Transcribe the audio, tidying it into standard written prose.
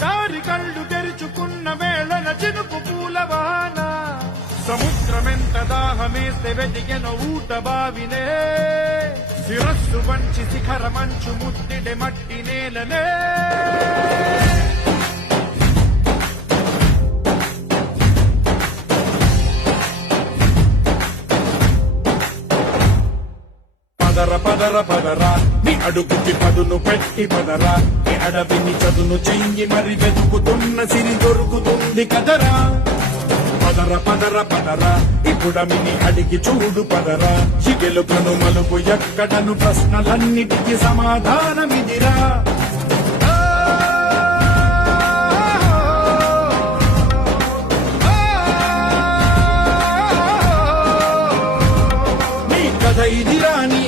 ఎడారి కళ్ళు తెరుచుకున్న వేళన చినుకు పూలవాన సముద్రమెంత దాహమేస్తే వెతికెన ఊట బావినే శిరస్సు వంచి శిఖర మంచు ముద్దిడే మట్టి నేలనే పదర పదర పదరా నీ అడుగుకి పదును పెట్టి పదరా నీ అడవిని చదును చెయ్యి మరి వెతుకుతున్న సిరి దొరుకుతుంది కదరా పదర పదర పదరా ఇప్పుడమిని అడిగి చూడు పదరా చిగెలుకను మలుపు ఎక్కడను ప్రశ్నలన్నిటికీ సమాధానమిదిరా నీ కథ ఇదిరా నీ